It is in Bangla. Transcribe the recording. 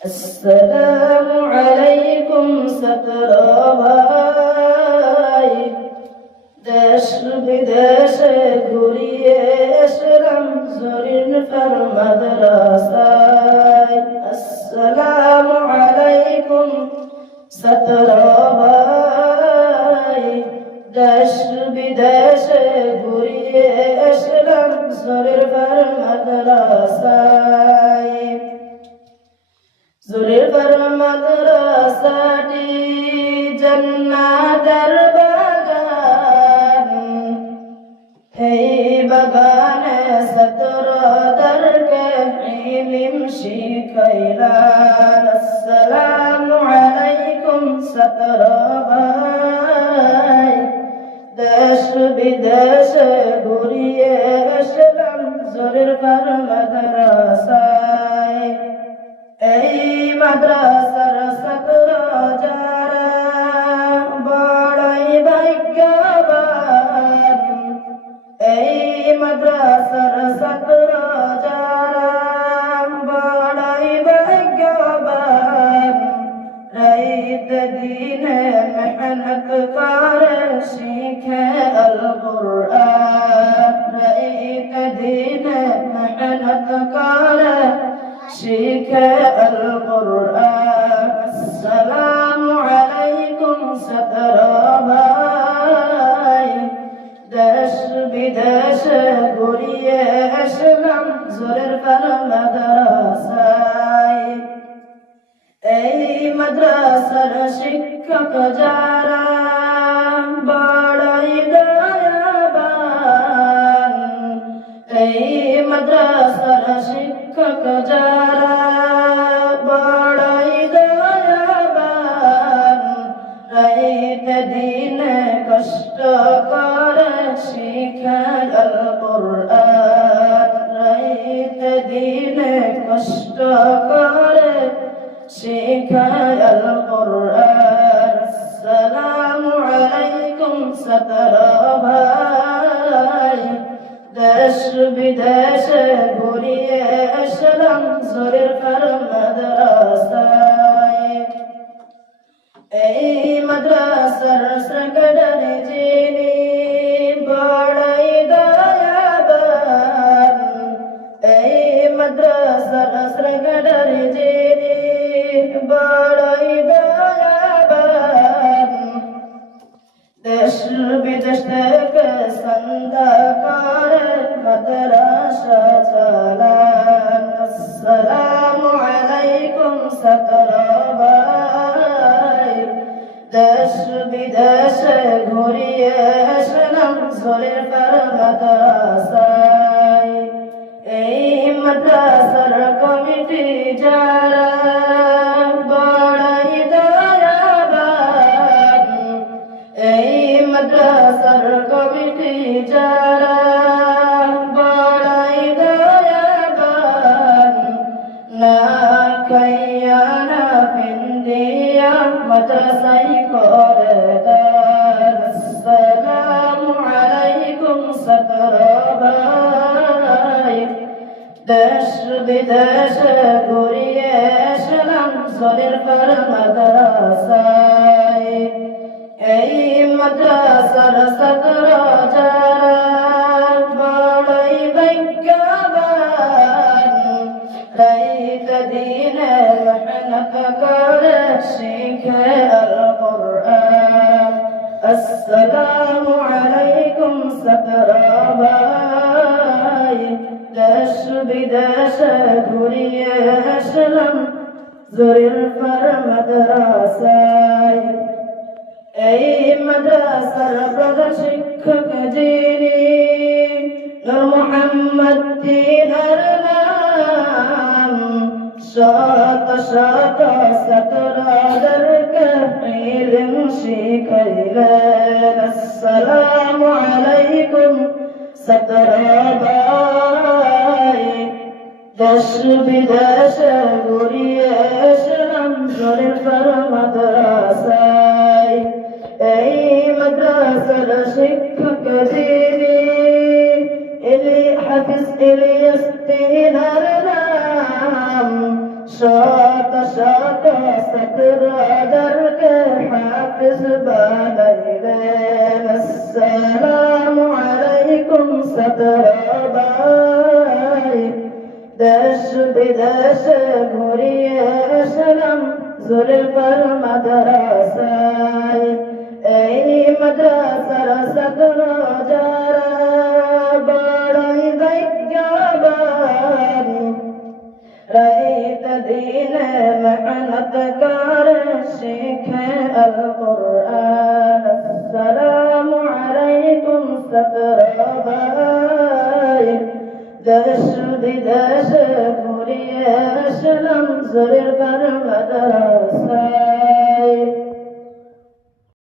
السلام عليكم সতরভাই দেশ বিদেশে ঘুরিয়ে এসলাম জরিন ফর মাদ্রাসায় আসসালামু আলাইকুম সতরভাই দেশ বিদেশে ঘুরিয়ে এসলাম জরিন ফর মাদ্রাসায় জুরির পর মাদ্রাসাটি জান্নাতের বাগান এই বাগানে ছাত্রদেরকে ইলম শিখাইলাম আসসালামু আলাইকুম ছাত্র ভাই দেশ বিদেশে ঘুরিয়ে এসলাম জুরির পর মাদ্রাসায় এই মাদ্রাসার ছাত্র যারা বড়ই ভাগ্যবান এই মাদ্রাসার ছাত্র যারা বড়ই ভাগ্যবান রাত দিনে মেহনত করে শিখে আল কুরআন রাত দিনে মেহনত করে শিখে আল কুরআন আসসালামু আলাইকুম ছাত্র ভাই দেশ বিদেশে ঘুরিয়ে এসলাম জোরের পর মাদ্রাসায় এই মাদ্রাসার শিক্ষক যারা বড়ই দয়াবান এই মাদ্রাসার শিক্ষক যারা বড়ই দয়াবান রাত দিনে কষ্ট করে শিখায় আল কুরআন রাত দিনে কষ্ট করে শিখায় আল কুরআন আসসালামু আলাইকুম ছাত্র ভাই দেশ বিদেশে ঘুরিয়ে এসলাম জোরের পর মাদ্রাসায় এই মাদ্রাসার সেক্রেটারি যিনি বড়ই দয়াবান এই মাদ্রাসার সেক্রেটারি যিনি বড়ই দয়াবান দেশ বিদেশ থেকে চাঁদা করে মাদ্রাসা চালান আসসালামু আলাইকুম ছাত্র ভাই দেশ বিদেশে ঘুরিয়ে এসলাম জোরের পর মাদ্রাসায় এই মাদ্রাসার কমিটি যারা বড়ই দয়াবান এই মাদ্রাসার কমিটি যারা বড়ই দয়াবান না খাইয়া না পিন্দিয়া মাদ্রাসায় করে দান আসসালামু আলাইকুম ছাত্র ভাই দেশ বিদেশে ঘুরিয়ে এসলাম জোরের পর মাদ্রাসায় এই মাদ্রাসার ছাত্র যারা বড়ই ভাগ্যবান রাত দিনে মেহনত করে শিখে আল কুরআন আসসালামু আলাইকুম ছাত্র ভাই দেশ বিদেশে ঘুরিয়ে এসলাম জোরের পর মাদ্রাসায় এই মাদ্রাসার প্রধান শিক্ষক যিনি নূর মোহাম্মদ তিনার নাম শত শত ছাত্রদেরকে ইলম শিখাইলেন আসসালামু আলাইকুম ছাত্র ভাই দেশ বিদেশে ঘুরিয়ে এসলাম জোরের পর মাদ্রাসায় এই মাদ্রাসার শিক্ষক যিনি হাফিজ ইলিয়াস তিনার নাম শত শত ছাত্রদেরকে হাফিজ বানাইলেন। আসসালামু আলাইকুম ছাত্র ভাই, দেশ বিদেশে ঘুরিয়ে আসলাম জুলফার মাদ্রাসায়। এই মাদ্রাসার ছাত্র যারা বড়ই ভাগ্যবান, রাত দিনে মেহনত করে শিখে আল কুরআন। আসসালামু আলাইকুম ছাত্র ভাই, দেশ বিদেশে ঘুরিয়ে আসলাম জুলফার মাদ্রাসায়।